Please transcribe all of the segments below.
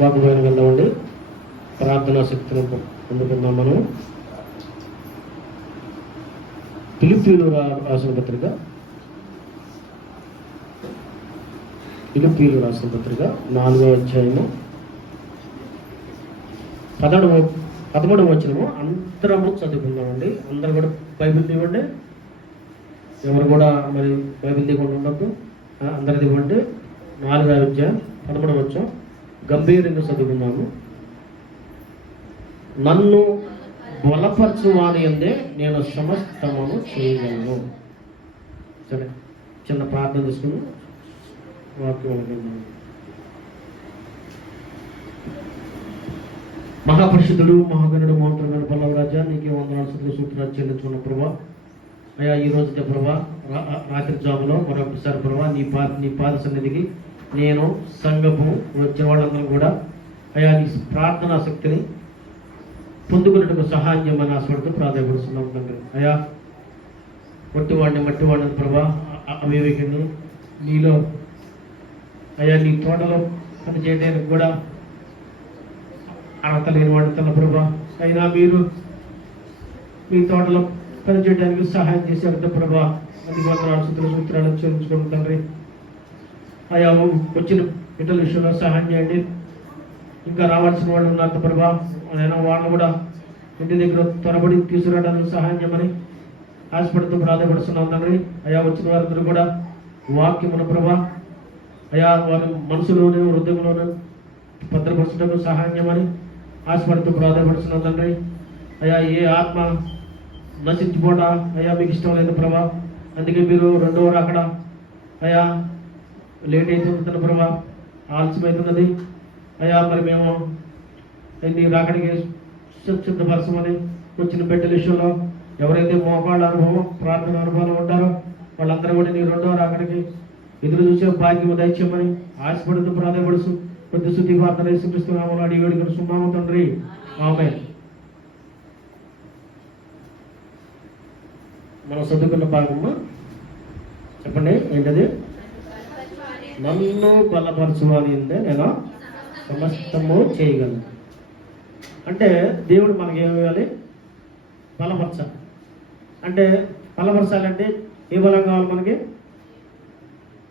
వాగ్దానం వెళ్దామండి. ప్రార్థనా శక్తిని పొందుకుందాం. మనం ఫిలిప్పీయులు రాసిన పత్రిక 4వ అధ్యాయము 13వ వచనము అందరము చదువుకుందామండి. అందరూ కూడా బైబిల్ ఇవ్వండి. ఎవరు కూడా మరి బైబిల్ దిగకుండా ఉండద్దు. అందరిది ఇవ్వండి. 4వ అధ్యాయం 13వ వచనం గంభీరంగా చదువుకుందాము. నన్ను బలపరచువాని యందే నేను సమస్తమును చేయగలను. సరే, చిన్న ప్రార్థన చేసుకుని వాక్యం. మహాపరిషుద్ధుడు, మహాగణుడు, మహోన్నతుడు పల్లవరాజా, నీకే వందనాలు, స్తుతులు, స్తోత్రాలు చెల్లించుకున్న ప్రభా. అయ్యా, ఈ రోజు ప్రభా రాత్రి జాములో మరొకసారి ప్రభా నీ పాద సన్నిధికి నేను సంఘము వచ్చిన వాళ్ళందరూ కూడా అయ్యా నీ ప్రార్థనా శక్తిని పొందుకున్నట్టుకు సహాయం చేయమని ఆశపడుతూ ప్రాధాన్యపడుతున్నాం తండ్రి. అయ్యా, మట్టివాడిని ప్రభా అవివేకాన్ని నీలో అయ్యా నీ తోటలో పని చేయడానికి కూడా అర్హత లేని వాడిని తన ప్రభా. అయినా మీరు మీ తోటలో పని చేయడానికి సహాయం చేశారు ప్రభా. అది సూత్రాలు చెల్లించుకోండి తండ్రి. అయ్యా, వచ్చిన బిడ్డల విషయంలో సహాయం చేయండి. ఇంకా రావాల్సిన వాళ్ళు ఉన్నారు ప్రభా. అయినా వాళ్ళు కూడా ఇంటి దగ్గర త్వరబడి తీసుకురావడానికి సహాయం చేయమని ఆశపడుతూ ప్రాధాన్యపడుతున్నాం తండ్రి. అయ్యా, వచ్చిన వారందరూ కూడా వాక్యమున ప్రభా అయ్యా వారి మనసులోనే హృదయంలోనే భద్రపరచడానికి సహాయం చేయమని ఆశపడుతూ ప్రాధాన్యపడుతున్నాం తండ్రి. అయ్యా, ఏ ఆత్మ నశించిపోవడా అయ్యా మీకు ఇష్టం లేదు ప్రభా. అందుకే మీరు రెండవ రాకడ అయ్యా లేట్ అవుతుంది ప్రభా, ఆలస్యమవుతున్నది అయ్యా. మరి మేము నీ రాకడికి సిద్ధపరచమని వచ్చిన బిడ్డల విషయంలో ఎవరైతే మోకాళ్ళ అనుభవం, ప్రార్థన అనుభవం ఉంటారో వాళ్ళందరూ కూడా నీ రెండవ రాకడికి ఎదురు చూసే భాగ్యము దయచేయమని ఆశపడుతూ ప్రాధాన్యపడుతూ కొద్ది శుద్ధి ప్రార్థన యేసుక్రీస్తు అడిగి వేడుకొని సున్నాము తండ్రి. ఆమేన్. మనం చదువుకున్న భాగము చెప్పండి ఏంటది? నన్ను బలపరచువాని యందే నేను సమస్తము చేయగలను. అంటే దేవుడు మనకి ఏమి ఇవ్వాలి? బలపరచాలి. అంటే బలపరచాలంటే ఏ బలం కావాలి మనకి?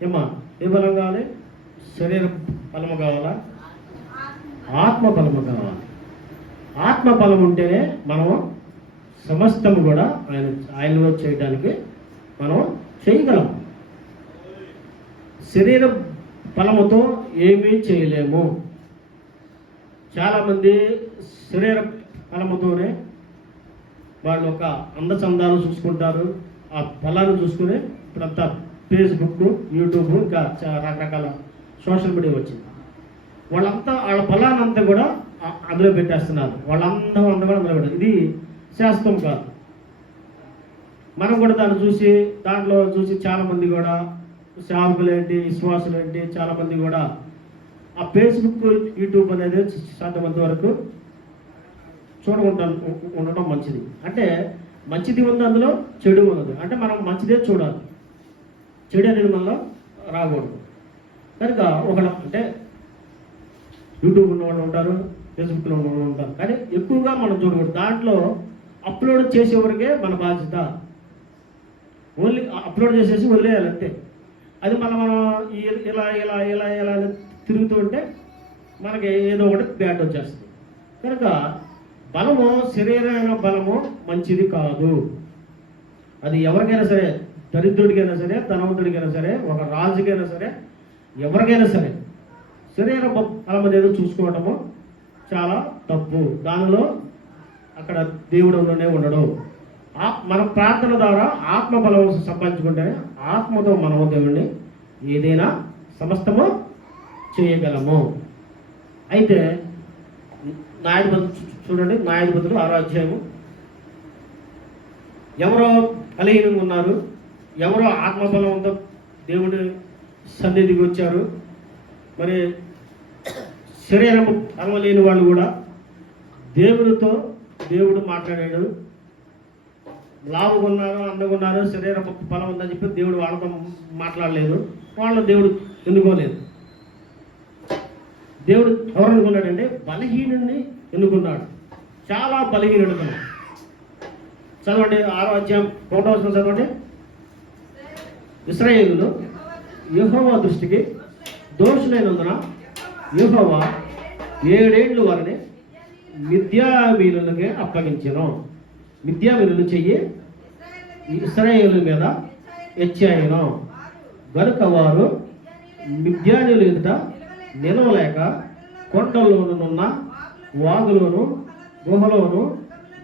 ఏ బలం కావాలి? శరీర బలము కావాలా? ఆత్మ బలము కావాలి. ఆత్మ బలం ఉంటేనే మనము సమస్తము కూడా ఆయనలో చేయడానికి మనం చేయగలం. శరీర బలముతో ఏమీ చేయలేము. చాలామంది శరీర బలముతోనే వాళ్ళు ఒక అందచందాలు చూసుకుంటారు. ఆ బలాన్ని చూసుకుని ఇప్పుడంతా ఫేస్బుక్, యూట్యూబ్, ఇంకా రకరకాల సోషల్ మీడియా వచ్చింది. వాళ్ళంతా వాళ్ళ బలాన్ని అంతా కూడా అందులో పెట్టేస్తున్నారు. వాళ్ళందరూ కూడా అందులో పెట్టారు. ఇది శాస్త్రం కాదు. మనం కూడా దాంట్లో చూసి చాలామంది కూడా సేవకులేంటి, విశ్వాసులేంటి చాలామంది కూడా ఆ ఫేస్బుక్, యూట్యూబ్ అనేది సాధ్యమంత వరకు ఉండటం మంచిది. అంటే మంచిది ఉంది, అందులో చెడు ఉన్నది. అంటే మనం మంచిదే చూడాలి, చెడు అనేది మనలో రాకూడదు. కనుక అంటే యూట్యూబ్ ఉన్న వాళ్ళు ఉంటారు, ఫేస్బుక్లో ఉన్న వాళ్ళు ఉంటారు, కానీ ఎక్కువగా మనం చూడకూడదు. దాంట్లో అప్లోడ్ చేసేవరకే మన బాధ్యత. ఓన్లీ అప్లోడ్ చేసేసి వదిలేయాలి అంతే. అది మనం ఇలా ఇలా ఇలా ఇలా తిరుగుతూ ఉంటే మనకి ఏదో ఒకటి బ్యాడ్ వచ్చేస్తుంది. కనుక బలము, శరీరమైన బలము మంచిది కాదు. అది ఎవరికైనా సరే, దరిద్రుడికైనా సరే, ధనవంతుడికైనా సరే, ఒక రాజుకైనా సరే, ఎవరికైనా సరే శరీర బలం అనేది చూసుకోవటము చాలా తప్పు. దానిలో అక్కడ దేవుడులోనే ఉండడు. మన ప్రార్థన ద్వారా ఆత్మ బలం సంపాదించుకుంటే ఆత్మతో మనము దేవుడిని ఏదైనా సమస్తము చేయగలము. అయితే చూడండి, న్యాయాధిపతులు 6వ అధ్యాయము. ఎవరో బలహీనంగా ఉన్నారు, ఎవరో ఆత్మబలంతో దేవుడి సన్నిధికి వచ్చారు. మరి శరీరము బలం లేని వాళ్ళు కూడా దేవుడు మాట్లాడాడు. లావుగున్నారు, అందగున్నారు, శరీర బలం ఉందని చెప్పి దేవుడు వాళ్ళతో మాట్లాడలేదు. వాళ్ళ దేవుడు ఎన్నుకోలేదు. దేవుడు ఎవరు అనుకున్నాడంటే బలహీనుడిని ఎన్నుకున్నాడు. చాలా బలహీనుడు కదా. చదవండి 6వ అధ్యాయం 1వ వచనం చదవండి. ఇశ్రాయేలులు యెహోవా దృష్టికి దోషులైనందున యెహోవా 7 ఏళ్ళు వారిని మిద్యానీయులకి అప్పగించెను. మిద్యానీయుల చెయ్యి ఇశ్రాయేలు మీద హెచ్చాయను గనుక వారు మిద్యానీయుల ఎదుట నిలవలేక కొండల్లోనున్న వాగులోను గుహలోను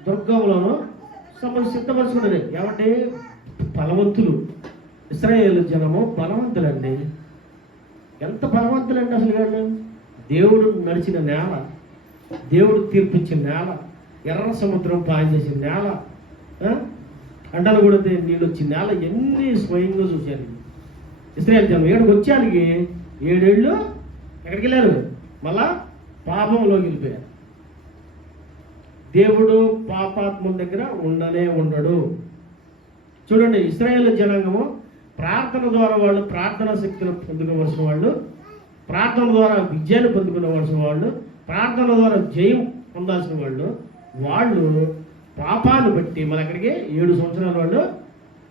దుర్గంలోను సిద్ధపరుచుకున్నది. ఏమంటే బలవంతులు. ఇశ్రాయేలు జనము బలవంతులండి. ఎంత బలవంతులండి అసలు వాళ్ళు. దేవుడు నడిచిన నేల, దేవుడు తీర్పిచ్చిన నేల, ఎర్ర సముద్రం పాయం చేసిన నేల, అండలు కూడా నీళ్ళు వచ్చిన నేల, ఎన్ని స్వయంగా చూశారు. ఇశ్రాయేలు జనం ఏడుకు వచ్చానికి 7 ఏళ్ళు ఎక్కడికి వెళ్ళారు? మళ్ళా పాపంలోకి వెళ్ళిపోయారు. దేవుడు పాపాత్ముల దగ్గర ఉండడు. చూడండి, ఇశ్రాయేలు జనాంగము ప్రార్థన ద్వారా వాళ్ళు ప్రార్థనా శక్తిని పొందుకోవలసిన వాళ్ళు, ప్రార్థన ద్వారా విజయాన్ని పొందుకునేవలసిన వాళ్ళు, ప్రార్థన ద్వారా జయం పొందాల్సిన వాళ్ళు పాపాన్ని బట్టి మన అక్కడికి 7 సంవత్సరాల వాళ్ళు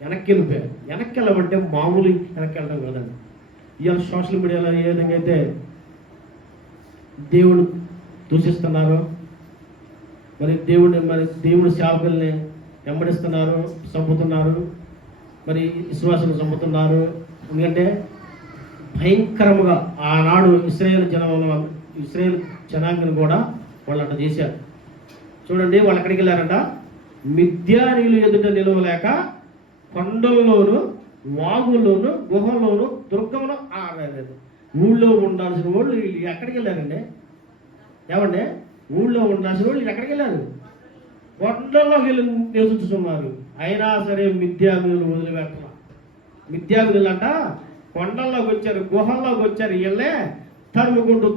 వెనక్కి వెళ్ళిపోయారు. వెనక్కి వెళ్ళమంటే మామూలు వెనక్కి వెళ్ళడం కదండి. ఇవాళ సోషల్ మీడియాలో ఏ విధంగా అయితే దేవుడు దూషిస్తున్నారు, మరి దేవుడు సేవకుల్ని వెంబడిస్తున్నారు, చంపుతున్నారు, మరి విశ్వాసం చంపుతున్నారు. ఎందుకంటే భయంకరముగా ఆనాడు ఇశ్రాయేలు జనాంగను కూడా వాళ్ళు అట్లా చేశారు. చూడండి, వాళ్ళు ఎక్కడికి వెళ్ళారంట? మిద్యానీయులు ఎదుట నిలవలేక కొండల్లోను వాగుల్లోను గుహలోను దుర్గంలో ఆడలేదు. ఊళ్ళో ఉండాల్సిన వాళ్ళు వీళ్ళు ఎక్కడికి వెళ్ళారండి? ఏమంటే ఊళ్ళో ఉండాల్సిన వాళ్ళు ఎక్కడికి వెళ్ళారు? కొండల్లోకి వెళ్ళి నివసించుతున్నారు. అయినా సరే మిద్యానీయులు వదిలిపెట్టాల. మిద్యానీయులు అంట కొండల్లోకి వచ్చారు, గుహల్లోకి వచ్చారు. వీళ్ళే తరుముకుంటూ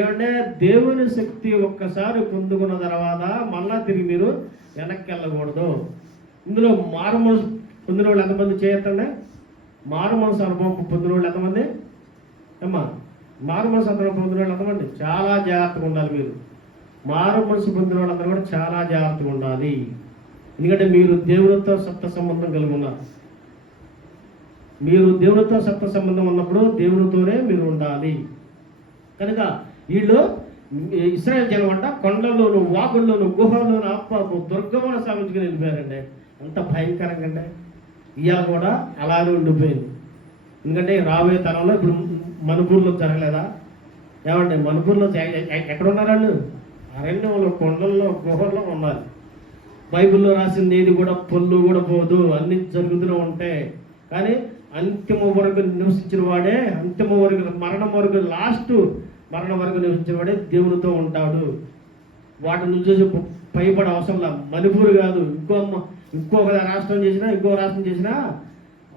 ఏమంటే దేవుని శక్తి ఒక్కసారి పొందుకున్న తర్వాత మళ్ళా తిరిగి మీరు వెనక్కి వెళ్ళకూడదు. ఇందులో మారు మనసు పొందిన వాళ్ళు ఎంతమంది చేయొద్దండి? మారు మనసు అనుభవం పొందిన వాళ్ళు ఎంతమంది అమ్మా? మారు మనసు అనుభవం పొందిన వాళ్ళు ఎంతమంది? చాలా జాగ్రత్తగా ఉండాలి. మీరు మారు మనసు పొందిన వాళ్ళందరూ కూడా చాలా జాగ్రత్తగా ఉండాలి. ఎందుకంటే మీరు దేవునితో సత్త సంబంధం కలిగి ఉన్నారు. మీరు దేవునితో సత్త సంబంధం ఉన్నప్పుడు దేవునితోనే మీరు ఉండాలి. కనుక వీళ్ళు ఇశ్రాయేలు జనం అంట కొండల్లోను వాగుల్లోను గుహల్లోను అప్పాపు దుర్గమున సాగించుకుని వెళ్ళిపోయారండి. అంత భయంకరంగా అంటే ఇవాళ కూడా అలాగే ఉండిపోయింది. ఎందుకంటే రాబోయే తరంలో ఇప్పుడు మణిపూర్లో జరగలేదా? ఏమంటే మణిపూర్లో ఎక్కడున్నారు వాళ్ళు? అరణ్యంలో, కొండల్లో, గుహల్లో ఉన్నారు. బైబిల్లో రాసింది ఏది కూడా పొల్లు కూడా పోదు, అన్ని జరుగుతూనే ఉంటాయి. కానీ అంతిమ వరకు నివసించిన వాడే, అంతిమ వరకు మరణం వరకు, లాస్ట్ మరణం వరకు నివసించిన వాడే దేవునితో ఉంటాడు. వాటిని చూసి భయపడే అవసరంలా. మణిపూర్ కాదు, ఇంకొక రాష్ట్రం చేసినా, ఇంకో రాష్ట్రం చేసినా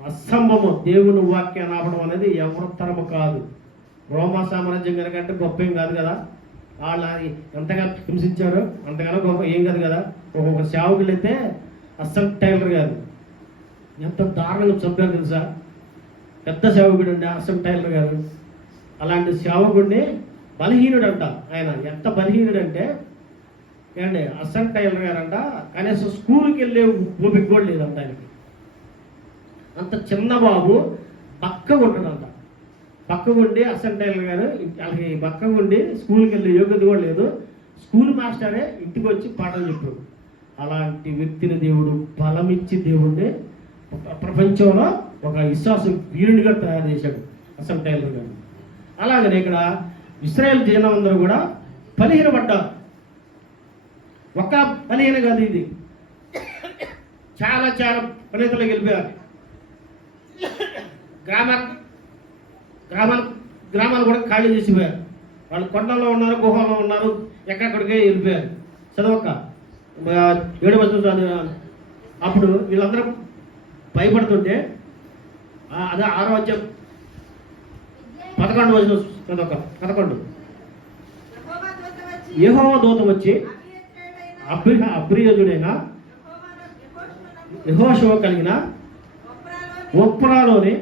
అసంభవం. దేవుని వాక్యాన్ని ఆపడం అనేది ఎవరి తరము కాదు. రోమా సామ్రాజ్యం కనుకంటే గొప్ప ఏం కాదు కదా. వాళ్ళు ఎంతగా హింసించారో అంతగానో గొప్ప ఏం కాదు కదా. ఒక్కొక్క సేవకులు అయితే అస్సలు టైలర్ కాదు, ఎంత దారుణంగా చంపారు తెలుసా. పెద్ద సేవకుడు అండి అస్సలు టైలర్ గారు. అలాంటి సేవకుడిని బలహీనుడు అంట. ఆయన ఎంత బలహీనుడు అంటే ఏమండి, అస్సలు టైలర్ గారు అంట కనీసం స్కూల్కి వెళ్ళే ఓపిక కూడా లేదంట ఆయనకి. అంత చిన్న బాబు పక్కగా ఉంటాడంట. పక్కగుండి అస్సలు టైలర్ గారు వాళ్ళకి పక్కగుండి స్కూల్కి వెళ్ళే యోగ్యత కూడా లేదు. స్కూల్ మాస్టరే ఇంటికి వచ్చి పాఠాలు చెప్పారు. అలాంటి వ్యక్తిని దేవుడు బలమిచ్చి దేవుడిని ప్రపంచంలో ఒక విశ్వాస వీరునిగా తయారు చేశాడు అస్సలు టైలర్ గారు. అలాగనే ఇక్కడ ఇశ్రాయేలు జనం అందరూ కూడా బలహీనపడ్డారు. ఒక బలహీన కాదు, ఇది చాలా చాలా బలహీనతలోకి వెళ్ళిపోయారు. గ్రామాలు కూడా ఖాళీ చేసిపోయారు. వాళ్ళు కొండల్లో ఉన్నారు, గుహల్లో ఉన్నారు, ఎక్కడికే వెళ్ళిపోయారు. చదవక 7వ వచనం. అప్పుడు వీళ్ళందరూ భయపడుతుంటే అదే 6వ అధ్యాయం 11వ వచనం చదవక. 11 యెహోవా దూత వచ్చి అబ్రియజుడైన యెహోషువ కలిగిన ఒప్రాలోని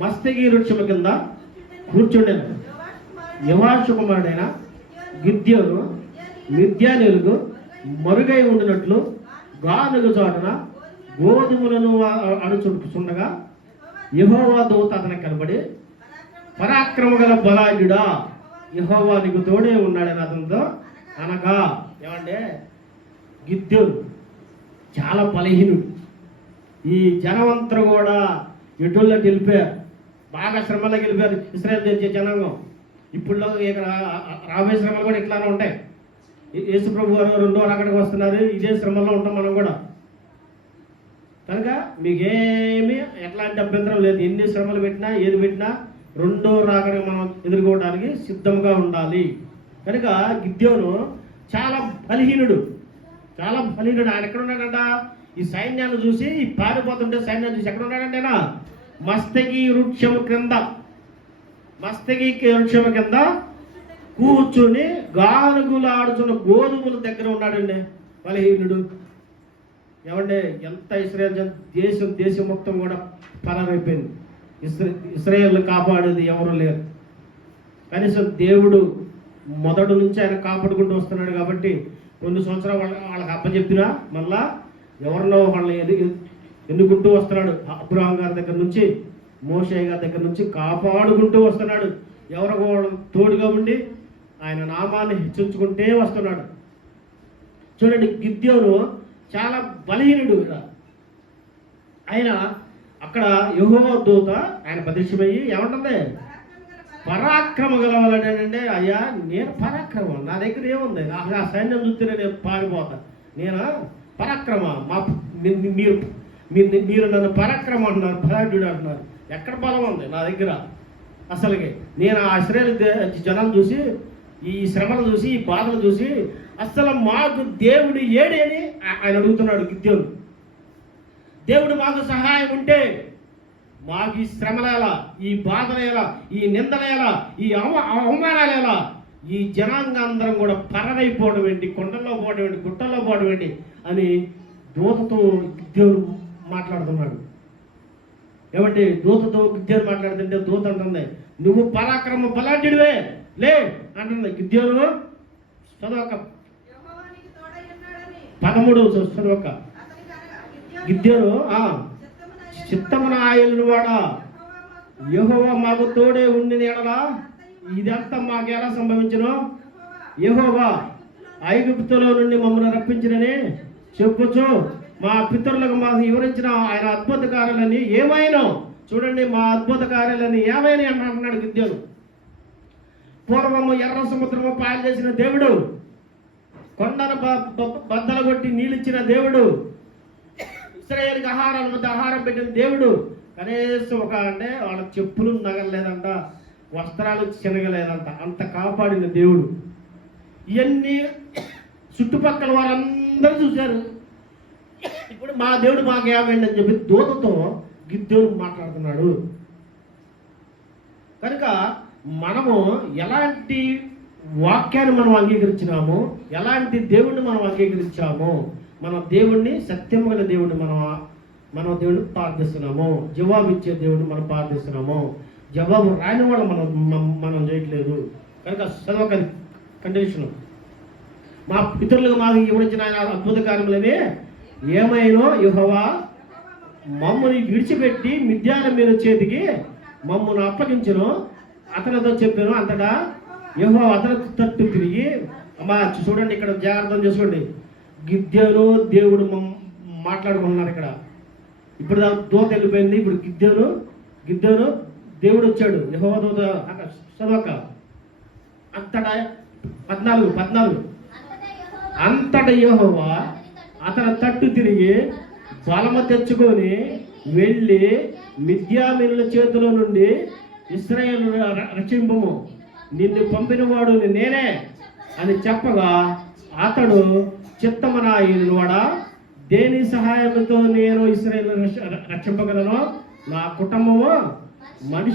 మస్తగి వృక్షము కింద కూర్చుండెను. యెహోషు కుమారుడైన గిద్యోను మిద్యానీయులకు మరుగై ఉండినట్లు గానుగ చాటున గోధుమలను అణుచుండగా యెహోవా దూత అతనికి కనబడి, పరాక్రమ గల బలాఢ్యుడా, యెహోవా నీకు తోడే ఉన్నాడని అతనితో అనగా. ఏమంటే గిద్యోను చాలా బలహీనుడు. ఈ జనమంతా కూడా ఎటుల్లోకి వెళ్ళిపోయారు, బాగా శ్రమలోకి వెళ్ళిపోయారు ఇశ్రాయేలు చేసే జనాంగం. ఇప్పుడు రాబోయే శ్రమలు కూడా ఇట్లానే ఉంటాయి. యేసు ప్రభు గారు రెండో రాకడికి వస్తున్నారు, ఇదే శ్రమల్లో ఉంటాం మనం కూడా. కనుక మీకేమీ ఎట్లాంటి అభ్యంతరం లేదు. ఎన్ని శ్రమలు పెట్టినా ఏది పెట్టినా రెండో రాకడికి మనం ఎదుర్కోవడానికి సిద్ధంగా ఉండాలి. కనుక గిద్యోను చాలా బలహీనుడు. ఆయన ఎక్కడ ఉన్నాడంట? ఈ సైన్యాన్ని చూసి, ఈ పారిపోతుంటే సైన్యాన్ని చూసి ఎక్కడ ఉన్నాడంటే మస్తకి వృక్షము కింద కూర్చుని గానుగులాడుచున్న గోధుమల దగ్గర ఉన్నాడండి బలహీనుడు. ఏమంటే ఎంత ఇశ్రాయేల్ దేశం మొత్తం కూడా పరారైపోయింది. ఇశ్రాయేల్ని కాపాడేది ఎవరు లేరు. కనీసం దేవుడు మొదటి నుంచి ఆయన కాపాడుకుంటూ వస్తున్నాడు కాబట్టి కొన్ని సంవత్సరాలు వాళ్ళకి అప్పచెప్పినా మళ్ళా ఎవరినో వాళ్ళని ఎన్నుకుంటూ వస్తున్నాడు. అబ్రహాం గారి దగ్గర నుంచి, మోషే గారి దగ్గర నుంచి కాపాడుకుంటూ వస్తున్నాడు. ఎవరికో తోడుగా ఉండి ఆయన నామాన్ని హెచ్చించుకుంటే వస్తున్నాడు. చూడండి, గిద్యోను చాలా బలహీనుడు. ఆయన అక్కడ యెహోవా దూత ఆయన ప్రత్యక్షమయ్యి ఏమంటుంది? పరాక్రమ గలవాలంటే, అయ్యా నేను పరాక్రమం, నా దగ్గర ఏముంది? ఆ సైన్యం చూస్తేనే నేను పారిపోతా. నేను పరాక్రమ, మీరు నన్ను పరాక్రమ అంటున్నారు, బలాఢ్యుడు అంటున్నారు. ఎక్కడ బలం ఉంది నా దగ్గర? అసలుకి నేను ఆ ఇశ్రాయేలు జనం చూసి, ఈ శ్రమలు చూసి, ఈ బాధలు చూసి, అసలు మాకు దేవుడు ఏడి అని ఆయన అడుగుతున్నాడు గిద్యోను. దేవుడు మాకు సహాయం ఉంటే మాకు ఈ శ్రమలు ఎలా, ఈ బాధలు ఎలా, ఈ నిందలు ఎలా, ఈ అవమానాలు ఎలా, ఈ జనాంగాందరం కూడా పరవైపోవడం ఏంటి, కొండల్లో పోవడం ఏంటి, గుట్టల్లో పోవడం ఏంటి అని దూతతో గిద్యోను మాట్లాడుతున్నాడు. ఏమంటే దూతతో గిద్యోను మాట్లాడుతుంటే దూత అంటుంది, నువ్వు పరాక్రమ బలాఢ్యుడివే లే అంటుంది. గిద్యోను చదవక 13 చదవక. గిద్యోను చిత్తమున ఆయలను వాడా, యెహోవా మాకు తోడే ఉండి ఎడలా ఇదంతా మాకు ఎలా సంభవించును? యెహోవా ఐగుప్తులో నుండి మమ్మల్ని రప్పించినని చెప్పుచు మా పితరులకు మాకు వివరించిన ఆయన అద్భుత కార్యాలని ఏమైనా చూడండి, మా అద్భుత కార్యాలని ఏమైనా అంటున్నాడు గిద్యోను. పూర్వము ఎర్ర సముద్రము పాలు చేసిన దేవుడు, కొండను బద్దలు కొట్టి నీళ్ళిచ్చిన దేవుడు, ఇశ్రాయేలుకి ఆహారం పెట్టిన దేవుడు, కనీసం అంటే వాళ్ళ చెప్పులు నగలేదంట, వస్త్రాలు చినగలేదంట, అంత కాపాడిన దేవుడు. ఇవన్నీ చుట్టుపక్కల వాళ్ళందరూ చూశారు. ఇప్పుడు మా దేవుడు మాకు ఏమైంది అని చెప్పి దూతతో గిద్యోను మాట్లాడుతున్నాడు. కనుక మనము ఎలాంటి వాక్యాన్ని మనం అంగీకరించినాము, ఎలాంటి దేవుణ్ణి మనం అంగీకరించాము, మన దేవుణ్ణి సత్యము గల దేవుణ్ణి మన దేవుడిని ప్రార్థిస్తున్నాము, జవాబు ఇచ్చే దేవుడిని మనం ప్రార్థిస్తున్నాము. జవాబు రాని వాళ్ళు మనం చేయట్లేదు. కనుక చదవక కండిషన్, మా పితరులకు మాకు వివరించిన ఆయన అద్భుత కార్యములనే ఏమైనా యెహోవా మమ్మల్ని విడిచిపెట్టి మిద్యాన మీద చేతికి మమ్మల్ని అప్పగించను అతనితో చెప్పాను. అంతటా యెహోవా అతని తట్టు తిరిగి, అమ్మా చూడండి ఇక్కడ జాగ్రత్త చేసుకోండి, గిద్యోను దేవుడు మాట్లాడుకుంటున్నారు ఇక్కడ. ఇప్పుడు దూత వెళ్ళిపోయింది, ఇప్పుడు గిద్యోను దేవుడు వచ్చాడు. యెహోవా దూత చదవక. అంతటా 14 అంతటా యెహోవా అతని తట్టు తిరిగి బలము తెచ్చుకొని వెళ్ళి మిద్యానీయుల చేతిలో నుండి ఇశ్రాయేలు రక్షింపుము, నిన్ను పంపినవాడు నేనే అని చెప్పగా, అతడు చిత్తమున ఆయనను వాడా, దేని సహాయంతో నేను ఇశ్రాయేలు రక్షింపగలను? నా కుటుంబము మనిషి